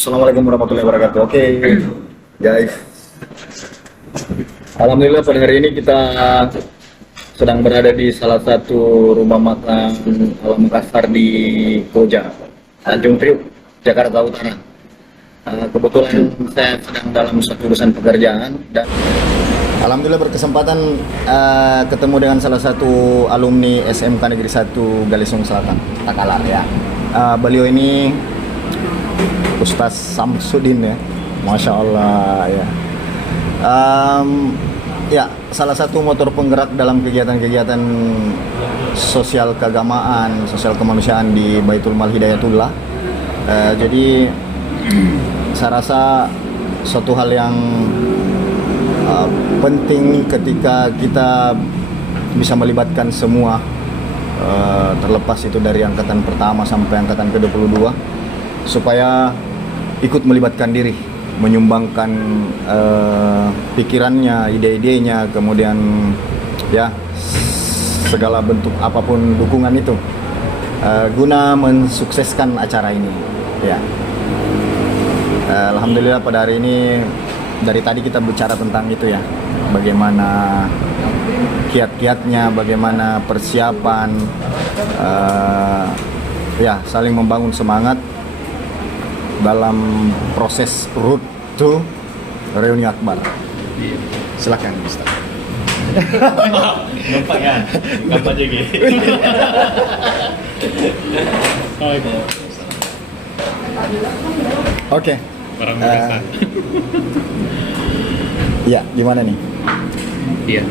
Assalamualaikum warahmatullahi wabarakatuh. Oke, guys. Alhamdulillah pada hari ini kita sedang berada di salah satu rumah makan ala Makassar di Koja, Tanjung Priuk, Jakarta Utara. Kebetulan saya sedang dalam satu urusan pekerjaan dan alhamdulillah berkesempatan ketemu dengan salah satu alumni SMK Negeri 1 Galesong Selatan, Takalar ya. Beliau ini Ustaz Samsudin ya, Masya Allah ya. Ya, salah satu motor penggerak dalam kegiatan-kegiatan sosial keagamaan, sosial kemanusiaan di Baitul Mal Hidayatullah. Jadi saya rasa suatu hal yang penting ketika kita bisa melibatkan semua, terlepas itu dari angkatan pertama sampai angkatan ke-22, supaya ikut melibatkan diri, menyumbangkan pikirannya, ide-idenya, kemudian ya segala bentuk apapun dukungan itu guna mensukseskan acara ini ya. Alhamdulillah pada hari ini dari tadi kita bicara tentang itu ya, bagaimana kiat-kiatnya, bagaimana persiapan, ya saling membangun semangat dalam proses road to reuni akbar. Silakan Mister. Gampang ya, gampang aja gitu. Oke. Orang biasa. Ya, gimana nih? Iya.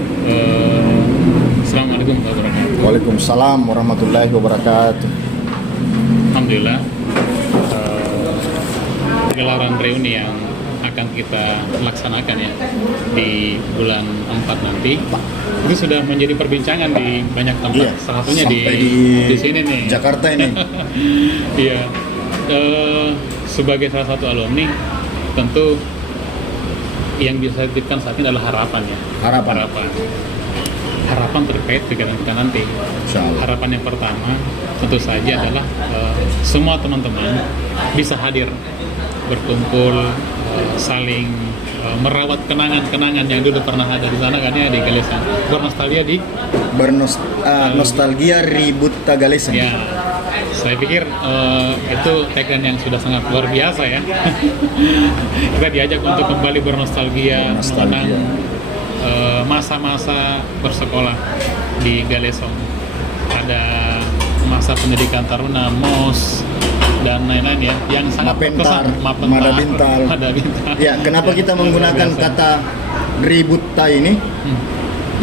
Assalamualaikum warahmatullahi wabarakatuh. Waalaikumsalam warahmatullahi wabarakatuh. Alhamdulillah. Gelaran reuni yang akan kita laksanakan ya di bulan 4 nanti itu sudah menjadi perbincangan di banyak tempat. Iya, salah satunya di sini nih, Jakarta ini. Iya. Sebagai salah satu alumni, tentu yang bisa dititipkan saat ini adalah harapan ya. Harapan terkait kegiatan kita nanti. Harapan yang pertama tentu saja adalah semua teman-teman bisa hadir, berkumpul, saling merawat kenangan-kenangan yang dulu pernah ada di sana kan ya, di Galesong. Bernostalgia di Nostalgia Ribut Tagalesong. ya. Saya pikir itu tagline yang sudah sangat luar biasa ya. Kita diajak untuk kembali bernostalgia, mengenang masa-masa bersekolah di Galesong. Ada masa pendidikan taruna, MOS, dan lain-lain ya, yang sangat Mapentar, berkesan. Madabintal. Ya, kenapa kita menggunakan kata Ribut Ta ini?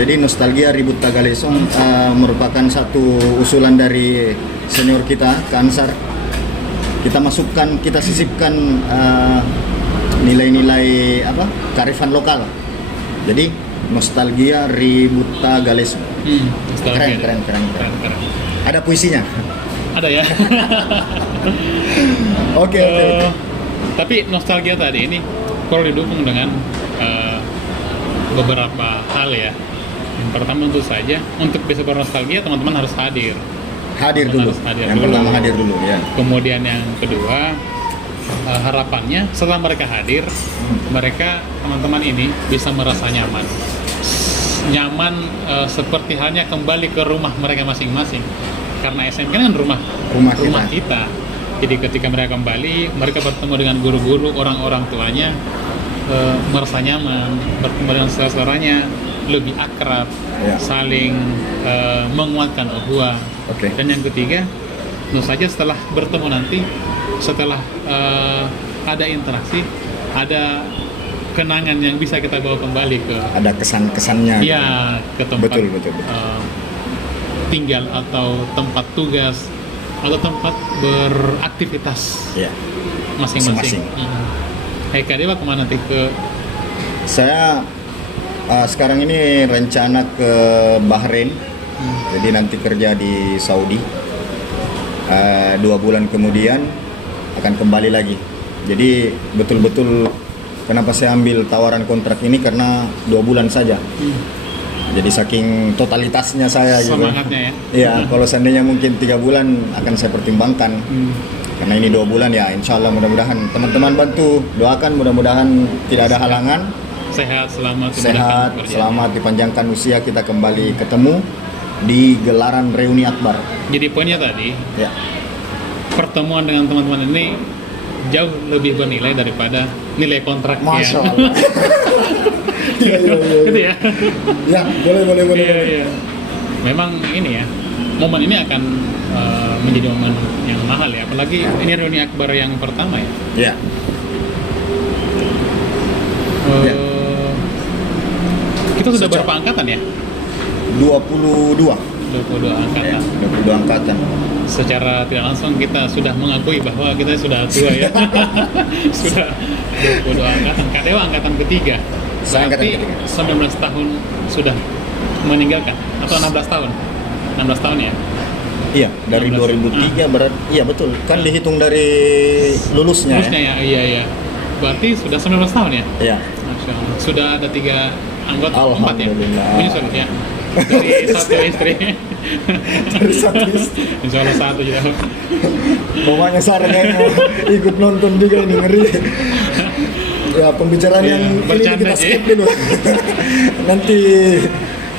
Jadi nostalgia Ribut Tagalesong merupakan satu usulan dari senior kita, Kansar. Kita masukkan, kita sisipkan nilai-nilai kearifan lokal. Jadi nostalgia Ribut Tagalesong. Keren. Ada puisinya. Ada ya. Oke. Tapi nostalgia tadi ini perlu didukung dengan beberapa hal ya. Yang pertama tentu saja untuk bisa bernostalgia teman-teman harus hadir. Dulu. Pertama hadir dulu ya. Kemudian yang kedua, harapannya setelah mereka hadir, mereka teman-teman ini bisa merasa nyaman. Seperti halnya kembali ke rumah mereka masing-masing. Karena SMK kan rumah kita. Jadi ketika mereka kembali, mereka bertemu dengan guru-guru, orang-orang tuanya, merasa nyaman, bertemu dengan saudara-saudaranya, lebih akrab, saling menguatkan ukhuwah. Dan yang ketiga, tentu saja setelah bertemu nanti, setelah ada interaksi, ada kenangan yang bisa kita bawa kembali ke, ada kesan-kesannya ya, ke tempat betul. Tinggal atau tempat tugas atau tempat beraktivitas masing-masing. Kak Dewa kemana nanti ke? Saya sekarang ini rencana ke Bahrain. Jadi nanti kerja di Saudi. 2 bulan kemudian akan kembali lagi. Jadi betul-betul kenapa saya ambil tawaran kontrak ini, karena 2 bulan saja. Jadi saking totalitasnya saya semangatnya gitu. Ya, kalau seandainya mungkin 3 bulan akan saya pertimbangkan. Karena ini 2 bulan ya, insya Allah mudah-mudahan teman-teman bantu doakan, mudah-mudahan tidak ada halangan, Sehat, selamat, sehat, dimudahkan selamat, dipanjangkan usia, kita kembali ketemu di gelaran reuni akbar. Jadi poinnya tadi, Ya, pertemuan dengan teman-teman ini jauh lebih bernilai daripada nilai kontrak. Masya ya. Allah. Iya, iya, iya. Gitu ya. Ya, boleh. Iya, iya. Memang ini ya, momen ini akan menjadi momen yang mahal ya, apalagi ini reuni akbar yang pertama ya. Ya, Eh, Ya. Kita sudah Sejak- berapa angkatan ya? 22. 22 angkatan. 22 angkatan. Secara tidak langsung kita sudah mengakui bahwa kita sudah tua ya. Sudah 22 angkatan. Kadewa angkatan ketiga. Saya angkatan Berarti ketiga. 19 tahun sudah meninggalkan atau 16 tahun? 16 tahun ya? Iya, dari 16. 2003 berarti, iya betul. Kan dihitung dari lulusnya Terusnya ya. ya, iya. Berarti sudah 19 tahun ya? Iya. Masya Allah. Sudah ada 3 anggota, 4 ya? Alhamdulillah. Menyusul ya? Dari satu istri. Dari satu istri. Insya Allah satu ya. Pokoknya sarannya mau ikut nonton juga ini, ngeri. Ya, pembicaraan Iya, yang ini bercanda kita sih. skip dulu. Nanti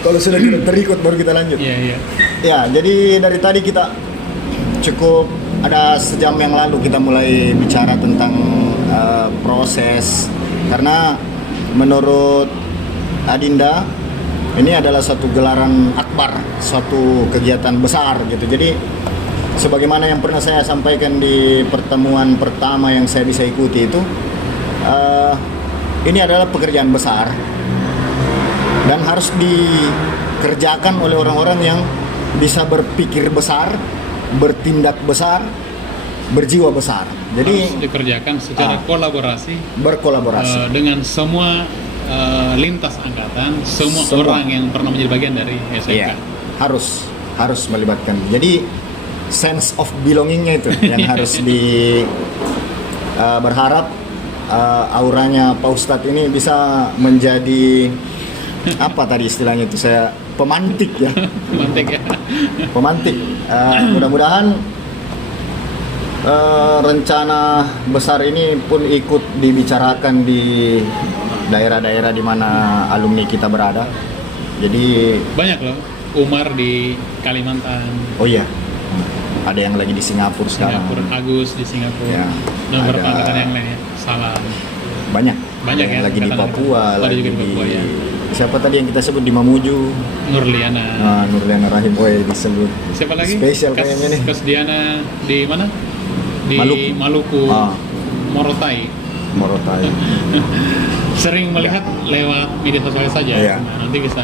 kalau sudah tidak terikut baru kita lanjut. Iya, iya. Ya, jadi dari tadi kita cukup ada sejam yang lalu kita mulai bicara tentang proses, karena menurut Adinda ini adalah suatu gelaran akbar, suatu kegiatan besar gitu. Jadi sebagaimana yang pernah saya sampaikan di pertemuan pertama yang saya bisa ikuti itu, ini adalah pekerjaan besar dan harus dikerjakan oleh orang-orang yang bisa berpikir besar, bertindak besar, berjiwa besar. Jadi Harus dikerjakan secara kolaborasi berkolaborasi. dengan semua lintas angkatan, semua Semua. orang yang pernah menjadi bagian dari SMK. Iya, harus melibatkan. Jadi sense of belongingnya itu yang harus berharap auranya Pak Ustadz ini bisa menjadi apa tadi istilahnya itu, saya pemantik ya, Mantek ya. pemantik. Mudah-mudahan rencana besar ini pun ikut dibicarakan di daerah-daerah di mana alumni kita berada. Jadi, Banyak loh. Umar di Kalimantan, oh iya, ada yang lagi di Singapura sekarang. Singapura, Agus di Singapura, Ya, dan beberapa ada- angkatan yang lain ya. Salam. Banyak. Banyak Ada yang ya, lagi di angkatan- Papua, ada lagi juga di Papua, ya. siapa tadi yang kita sebut di Mamuju? Nurliana. Nurliana Rahim, disebut. Siapa lagi? Spesial kayaknya nih. Diana di mana? Di Maluku. Maluku. Ah. Morotai. Morotai. Sering melihat lewat media sosial saja. Iya. Nah, nanti bisa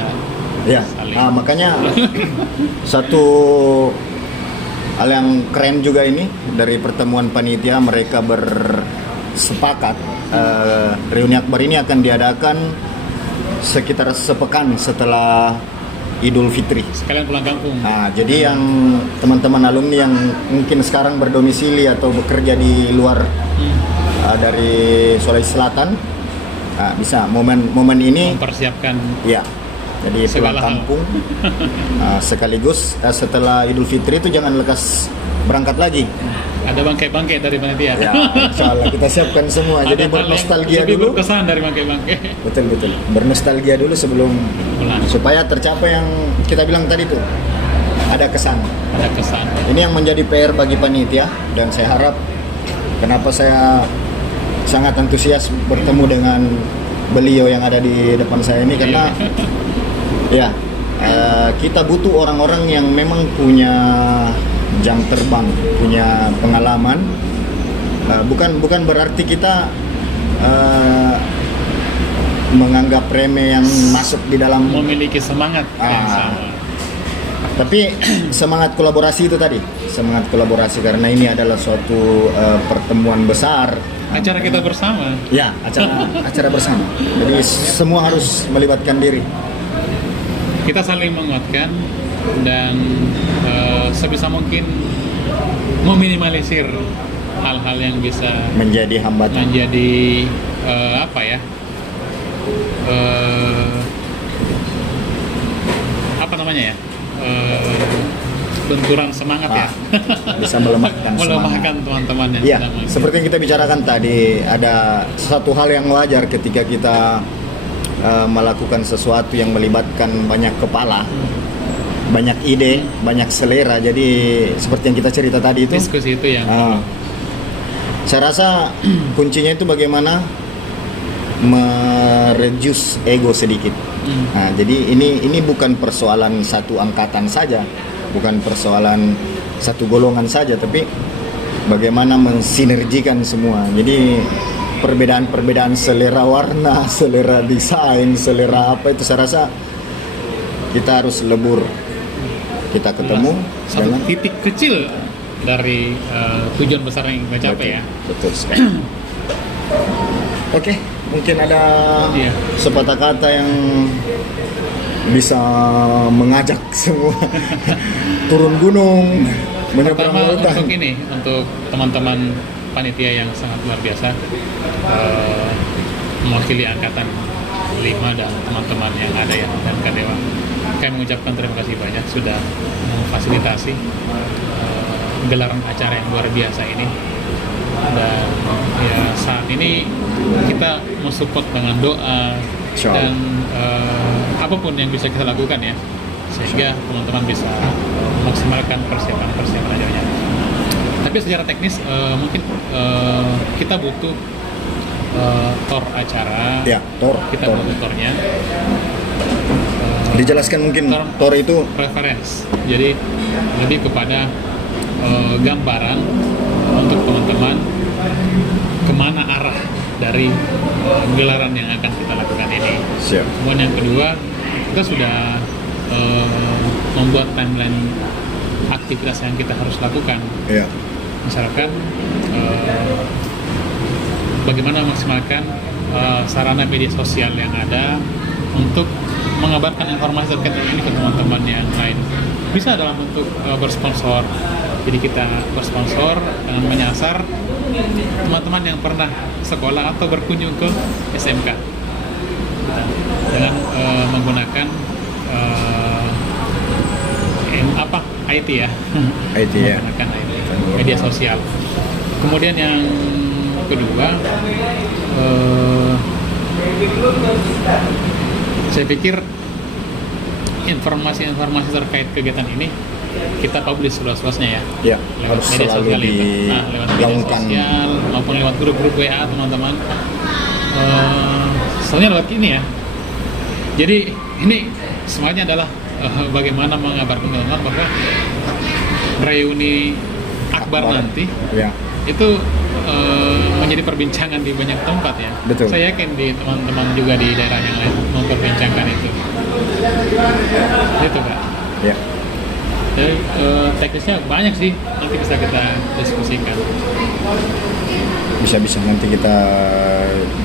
Ya, saling. makanya satu hal yang keren juga ini dari pertemuan panitia, mereka bersepakat reuni akbar ini akan diadakan sekitar sepekan setelah Idul Fitri. sekalian pulang kampung. Nah, jadi yang teman-teman alumni yang mungkin sekarang berdomisili atau bekerja di luar dari Sulawesi Selatan, bisa momen ini Mempersiapkan ya. Jadi pulang Segala hal. kampung sekaligus setelah Idul Fitri itu jangan lekas berangkat lagi. ada bangkai-bangkai dari panitia. Ya, insya Allah kita siapkan semua. Ada Jadi hal yang bernostalgia lebih dulu. berkesan dari bangkai-bangkai. Betul. Bernostalgia dulu sebelum Pulang. supaya tercapai yang kita bilang tadi tuh. Ada kesan. Ada kesan. Ini yang menjadi PR bagi panitia, dan saya harap, kenapa saya sangat antusias bertemu dengan beliau yang ada di depan saya ini, karena ya kita butuh orang-orang yang memang punya jam terbang, punya pengalaman. Bukan berarti kita menganggap remeh yang masuk di dalam, Memiliki semangat yang Ah. sama. tapi semangat kolaborasi itu tadi, semangat kolaborasi, karena ini adalah suatu pertemuan besar. Acara kita bersama. Ya, acara bersama. Jadi semua harus melibatkan diri. Kita saling menguatkan dan sebisa mungkin meminimalisir hal-hal yang bisa Menjadi hambatan. menjadi apa ya, apa namanya ya, benturan semangat ya. Bisa melemahkan Melemahkan semangat. teman-teman yang Ya, sedang mengikuti. seperti yang kita bicarakan tadi, ada satu hal yang wajar ketika kita melakukan sesuatu yang melibatkan banyak kepala, banyak ide, banyak selera. Jadi seperti yang kita cerita tadi itu, Diskusi itu yang saya rasa kuncinya itu bagaimana mereduce ego sedikit. Nah, jadi ini bukan persoalan satu angkatan saja, bukan persoalan satu golongan saja, tapi bagaimana mensinergikan semua. Jadi perbedaan-perbedaan selera warna, selera desain, selera apa itu saya rasa kita harus lebur. Kita ketemu satu dengan titik kecil dari tujuan besar yang kita capai ya. Betul sekali. Oke, mungkin ada Iya. sepatah kata yang bisa mengajak semua turun gunung, menyeberang Pertama lautan. untuk ini, untuk teman-teman panitia yang sangat luar biasa, mewakili angkatan 5 dan teman-teman yang ada ya dan Kadewa. Kami mengucapkan terima kasih banyak sudah memfasilitasi gelaran acara yang luar biasa ini. Dan ya saat ini kita mensupport dengan doa Insya Allah. dan apapun yang bisa kita lakukan ya, sehingga teman-teman bisa maksimalkan persiapan adanya. Tapi secara teknis mungkin kita butuh tor acara, Ya, tor. kita butuh tornya. Dijelaskan mungkin tor itu reference, jadi lebih kepada gambaran untuk teman-teman kemana arah dari gelaran yang akan kita lakukan ini. siap. Kemudian yang kedua, kita sudah membuat timeline aktivitas yang kita harus lakukan. Ya, Misalkan bagaimana maksimalkan sarana media sosial yang ada untuk mengabarkan informasi terkait ini ke teman-teman yang lain. Bisa dalam bentuk bersponsor. Jadi kita bersponsor dengan menyasar teman-teman yang pernah sekolah atau berkunjung ke SMK dengan menggunakan IT ya. IT ya. Menggunakan IT, media sosial. Kemudian yang kedua, saya pikir informasi-informasi terkait kegiatan ini kita publish seluas-luasnya ya. Ya, Lewat harus media selalu sosial itu. Lewat media digaungkan. sosial maupun lewat grup-grup WA teman-teman. Soalnya lewat ini ya. Jadi ini semuanya adalah bagaimana mengabarkan teman-teman bahwa reuni akbar nanti Ya, itu menjadi perbincangan di banyak tempat ya. Betul. Saya yakin di teman-teman juga di daerah yang lain memperbincangkan itu. Itu Kak. ya. Jadi teknisnya banyak sih, nanti bisa kita diskusikan. Bisa nanti kita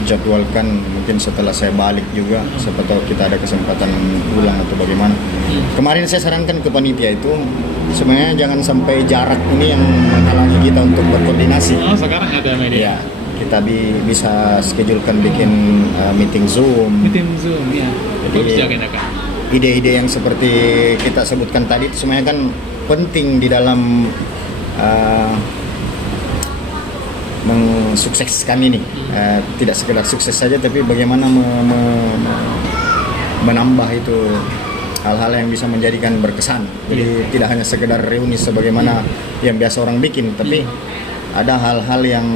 jadwalkan mungkin setelah saya balik juga, siapa tahu kita ada kesempatan ulang atau bagaimana. Kemarin saya sarankan ke panitia itu sebenarnya jangan sampai jarak ini yang menghalangi kita untuk berkoordinasi. Oh, sekarang ada media. Ya, kita bisa schedulekan bikin meeting Zoom. Meeting Zoom ya. Jadi- Bagus jaga Kak. Ide-ide yang seperti kita sebutkan tadi itu semuanya kan penting di dalam mensukseskan ini. Tidak sekedar sukses saja, tapi bagaimana menambah itu hal-hal yang bisa menjadikan berkesan. Jadi tidak hanya sekedar reuni sebagaimana yang biasa orang bikin, tapi ada hal-hal yang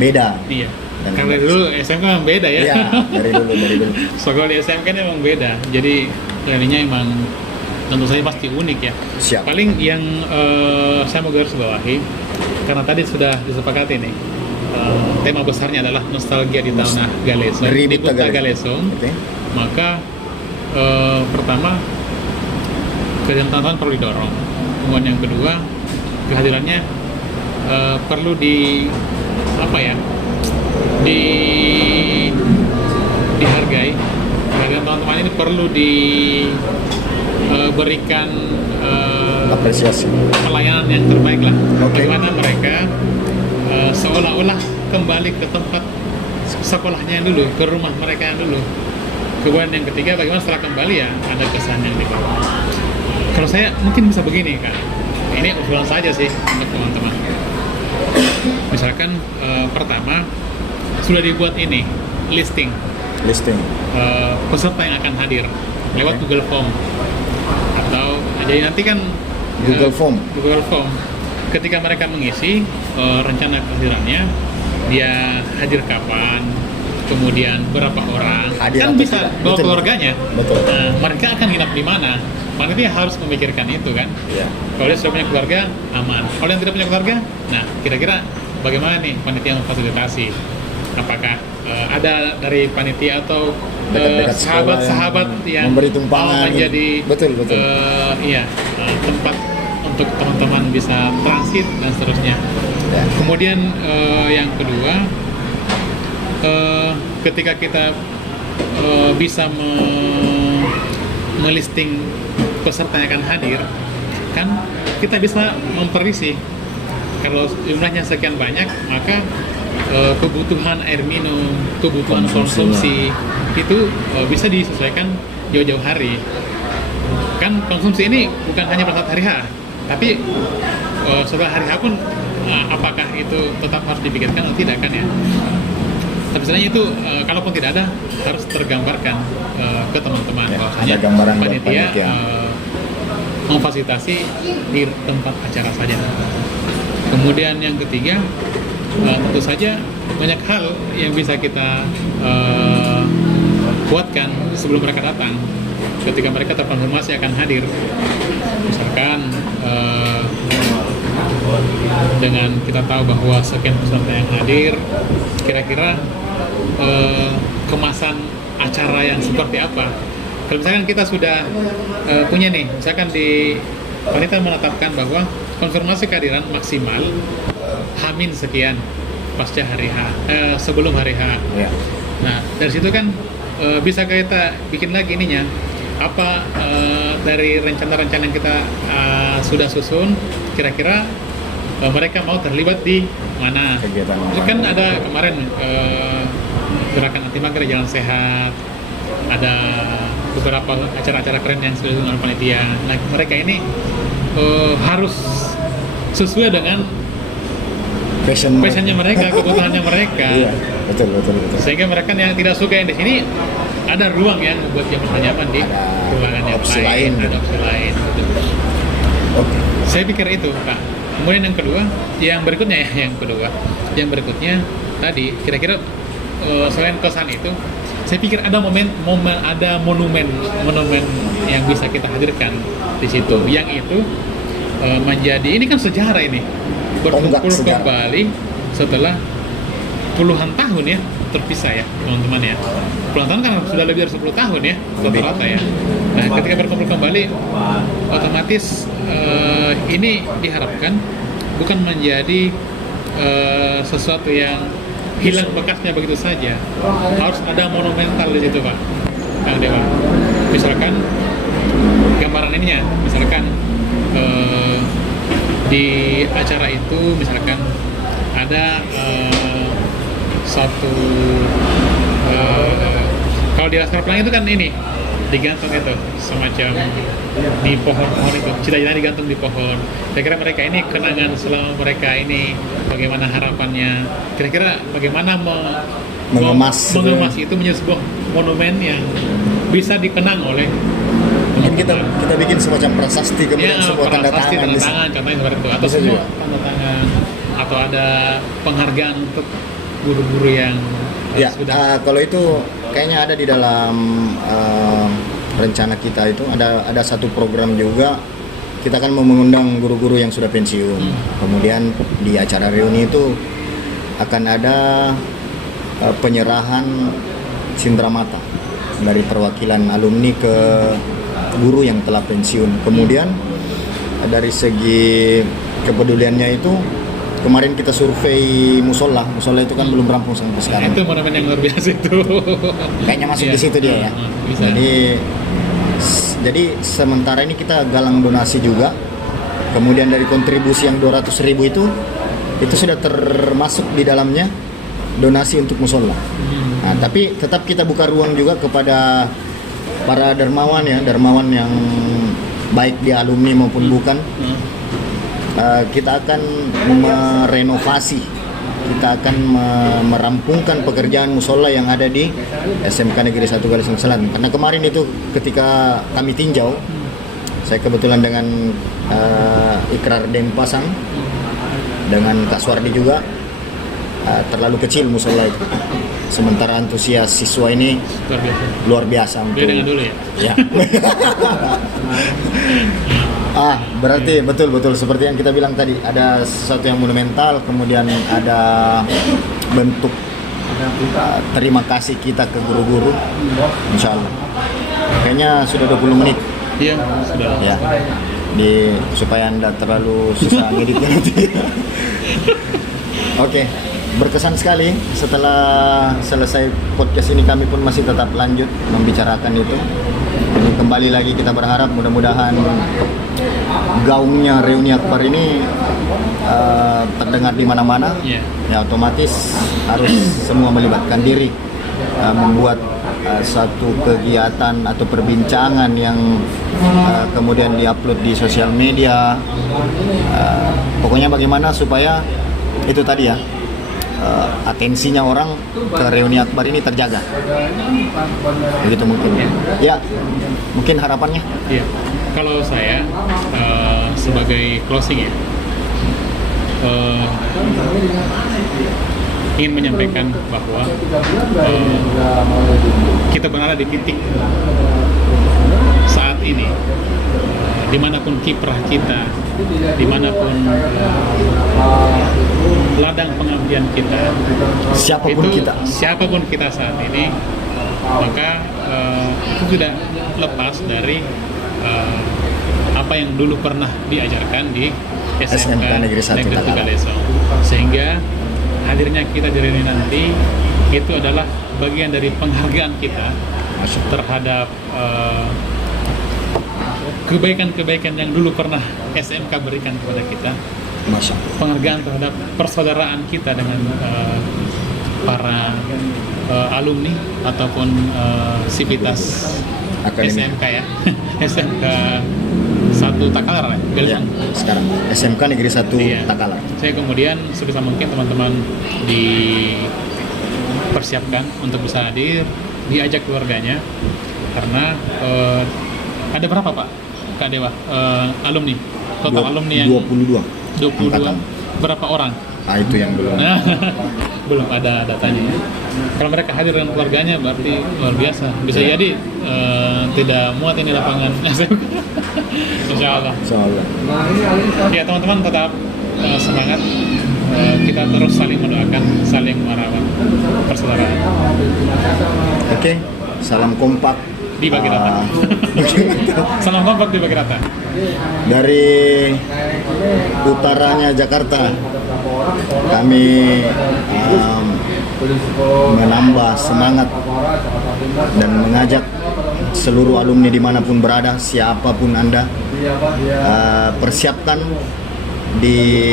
beda. Iya. Dan Karena dulu SMK memang beda ya. Ya, dari dulu. Sekolah di SMK kan emang beda. Jadi reuninya emang tentu saja pasti unik ya. Siap. Paling yang saya mau garis bawahi, karena tadi sudah disepakati nih, tema besarnya adalah nostalgia di tanah Galesong, Dari di Buta Buta Galesong. Galesong. Oke. Maka pertama kegiatan perlu didorong. Kemudian yang kedua, kehadirannya perlu dihargai. Kehadiran teman-teman ini perlu diberikan Apresiasi. pelayanan yang terbaik lah. Oke. Bagaimana mereka seolah-olah kembali ke tempat sekolahnya yang dulu, ke rumah mereka yang dulu. Kemudian yang ketiga, bagaimana setelah kembali ya ada kesan yang dibawa. Kalau saya mungkin bisa begini Kak, ini usulan saja sih untuk teman-teman. Misalkan pertama sudah dibuat ini listing peserta yang akan hadir lewat Google Form, atau jadi nanti kan Google Form. Ketika mereka mengisi rencana kehadirannya, dia hadir kapan, kemudian berapa orang, Hadir kan atau bisa tidak. bawa Betul. keluarganya. Betul. Nah, mereka akan nginap di mana? Panitia harus memikirkan itu kan. Iya. Kalau dia sudah punya keluarga, aman. Kalau yang tidak punya keluarga, nah kira-kira bagaimana nih panitia memfasilitasi? Apakah ada dari panitia atau Dekat-dekat sekolah sahabat-sahabat yang memberi tumpangan menjadi betul. tempat untuk teman-teman bisa transit dan seterusnya. Ya. Kemudian yang kedua, ketika kita bisa melisting peserta yang akan hadir, kan kita bisa memperisi kalau jumlahnya sekian banyak, maka kebutuhan air minum, kebutuhan konsumsi itu bisa disesuaikan jauh-jauh hari. Kan konsumsi ini bukan hanya pada saat hari H, tapi setelah hari H pun apakah itu tetap harus dipikirkan atau tidak kan ya. Tapi sebenarnya itu kalaupun tidak ada, harus tergambarkan ke teman-teman Ya, bahwasanya ada gambaran buat panitia panitia. memfasilitasi di tempat acara saja. Kemudian yang ketiga, tentu saja banyak hal yang bisa kita kuatkan sebelum mereka datang. Ketika mereka terkonfirmasi akan hadir, misalkan dengan kita tahu bahwa sekian peserta yang hadir, kira-kira kemasan acara yang seperti apa. Kalau misalkan kita sudah punya nih, misalkan di panitia menetapkan bahwa konfirmasi kehadiran maksimal H- sekian pasca hari H, sebelum hari H. Ya. Nah, dari situ kan bisa kita bikin lagi ininya, apa dari rencana-rencana yang kita sudah susun, kira-kira mereka mau terlibat di mana. Kegiatan Itu kan ada kemarin gerakan anti mager jalan sehat, ada beberapa acara-acara keren yang sudah dilakukan oleh panitia. Nah, mereka ini harus sesuai dengan passionnya mereka, kebutuhannya mereka. Iya, betul. Sehingga mereka yang tidak suka yang di sini, ada ruang yang membuat dia nyaman di Ada ruangan yang opsi lain, lain. ada opsi lain. Gitu. Oke. Saya pikir itu, Pak. Kemudian yang kedua, yang berikutnya tadi kira-kira selain kesan itu, saya pikir ada monumen yang bisa kita hadirkan di situ. Yang itu menjadi, ini kan sejarah ini, berkumpul sejarah. kembali setelah puluhan tahun ya terpisah ya teman-teman ya. Puluhan tahun kan sudah lebih dari 10 tahun ya rata-rata ya. Nah, ketika berkumpul kembali, otomatis ini diharapkan bukan menjadi sesuatu yang hilang bekasnya begitu saja. Harus ada monumental di situ, Pak Kang Dewa. Misalkan gambaran ininya, misalkan di acara itu misalkan ada satu kalau di Laskar Pelangi itu kan ini digantung itu semacam di pohon-pohon itu, cita-cita digantung di pohon. Kira-kira mereka ini kenangan selama mereka ini, bagaimana harapannya, kira-kira bagaimana mengemas itu menjadi sebuah monumen yang bisa dikenang oleh Mungkin kita bikin semacam prasasti, kemudian sebuah tanda tangan. Contohnya seperti itu, atau Bisa semua juga. tanda tangan, atau ada penghargaan untuk guru-guru yang Ya, sudah kalau itu kayaknya ada di dalam rencana kita itu ada satu program juga. Kita akan mau mengundang guru-guru yang sudah pensiun. Kemudian di acara reuni itu akan ada penyerahan cindramata dari perwakilan alumni ke guru yang telah pensiun. Kemudian dari segi kepeduliannya itu, kemarin kita survei musola itu kan belum rampung sampai sekarang. itu monumen yang luar biasa itu. Kayaknya masuk Iya. di situ dia ya. Bisa. Jadi sementara ini kita galang donasi juga. Kemudian dari kontribusi yang 200.000 itu sudah termasuk di dalamnya donasi untuk musola. Nah, tapi tetap kita buka ruang juga kepada para dermawan yang baik di alumni maupun bukan. Kita akan merenovasi, kita akan merampungkan pekerjaan musola yang ada di SMK Negeri 1 Galesong Selatan. Karena kemarin itu ketika kami tinjau, saya kebetulan dengan Ikrar Denpasang dengan Kak Suardi juga, terlalu kecil musola itu. Sementara antusias siswa ini luar biasa untuk. Beda dengan dulu ya. Ya. Berarti betul seperti yang kita bilang tadi, ada sesuatu yang monumental, kemudian ada bentuk terima kasih kita ke guru-guru. Insya Allah. Kayaknya sudah 20 menit. Iya, sudah. Ya. Supaya Anda terlalu susah ngeditnya nanti. Oke. Berkesan sekali. Setelah selesai podcast ini kami pun masih tetap lanjut membicarakan itu. Jadi kembali lagi kita berharap mudah-mudahan gaungnya reuni akbar ini terdengar di mana-mana. Ya otomatis harus semua melibatkan diri, membuat satu kegiatan atau perbincangan yang kemudian diupload di sosial media. Pokoknya bagaimana supaya itu tadi ya, atensinya orang ke reuni akbar ini terjaga. Begitu mungkin. Ya, mungkin harapannya. Iya. Kalau saya sebagai closing ya, ingin menyampaikan bahwa kita berada di titik saat ini, dimanapun kiprah kita, dimanapun ladang pengabdian kita, siapapun kita saat ini, maka itu tidak lepas dari apa yang dulu pernah diajarkan di SMK Negeri 1 Galesong. Sehingga hadirnya kita di reuni nanti itu adalah bagian dari penghargaan kita terhadap kebaikan-kebaikan yang dulu pernah SMK berikan kepada kita. Penghargaan terhadap persaudaraan kita dengan para alumni ataupun sivitas SMK ya. SMK 1 Takalar ya, sekarang SMK Negeri 1 Takalar. Saya kemudian sebisa mungkin teman-teman dipersiapkan untuk bisa hadir, diajak keluarganya, karena ada berapa Pak Kak Dewa alumni? Total alumni yang 22. Berapa orang? Itu yang belum. Belum ada datanya. Kalau mereka hadir dengan keluarganya berarti luar biasa. Bisa jadi tidak muat ini lapangan. Insya Allah. Ya teman-teman tetap semangat. Kita terus saling mendoakan, saling merawat persaudaraan. Oke, salam kompak di Bagi Rata. Salam kompak di Bagi Rata. Dari utaranya Jakarta, kami menambah semangat dan mengajak seluruh alumni dimanapun berada, siapapun Anda, persiapkan di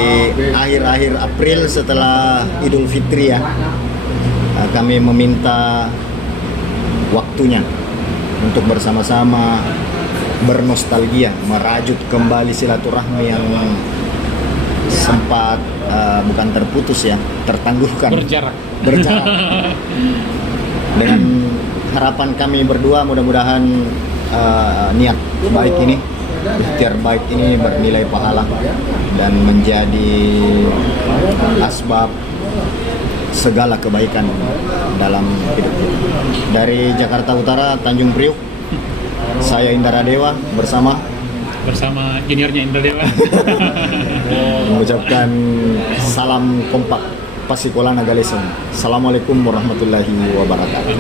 akhir-akhir April setelah Idul Fitri ya. Kami meminta waktunya untuk bersama-sama bernostalgia, merajut kembali silaturahmi yang sempat bukan terputus ya, tertangguhkan, berjarak. Dengan harapan kami berdua, mudah-mudahan niat baik ini, ikhtiar baik ini bernilai pahala dan menjadi asbab segala kebaikan dalam hidup kita. Dari Jakarta Utara, Tanjung Priuk, saya Indra Dewa bersama juniornya Indra Dewa mengucapkan salam kompak Pasikolana Galesong. Assalamualaikum warahmatullahi wabarakatuh.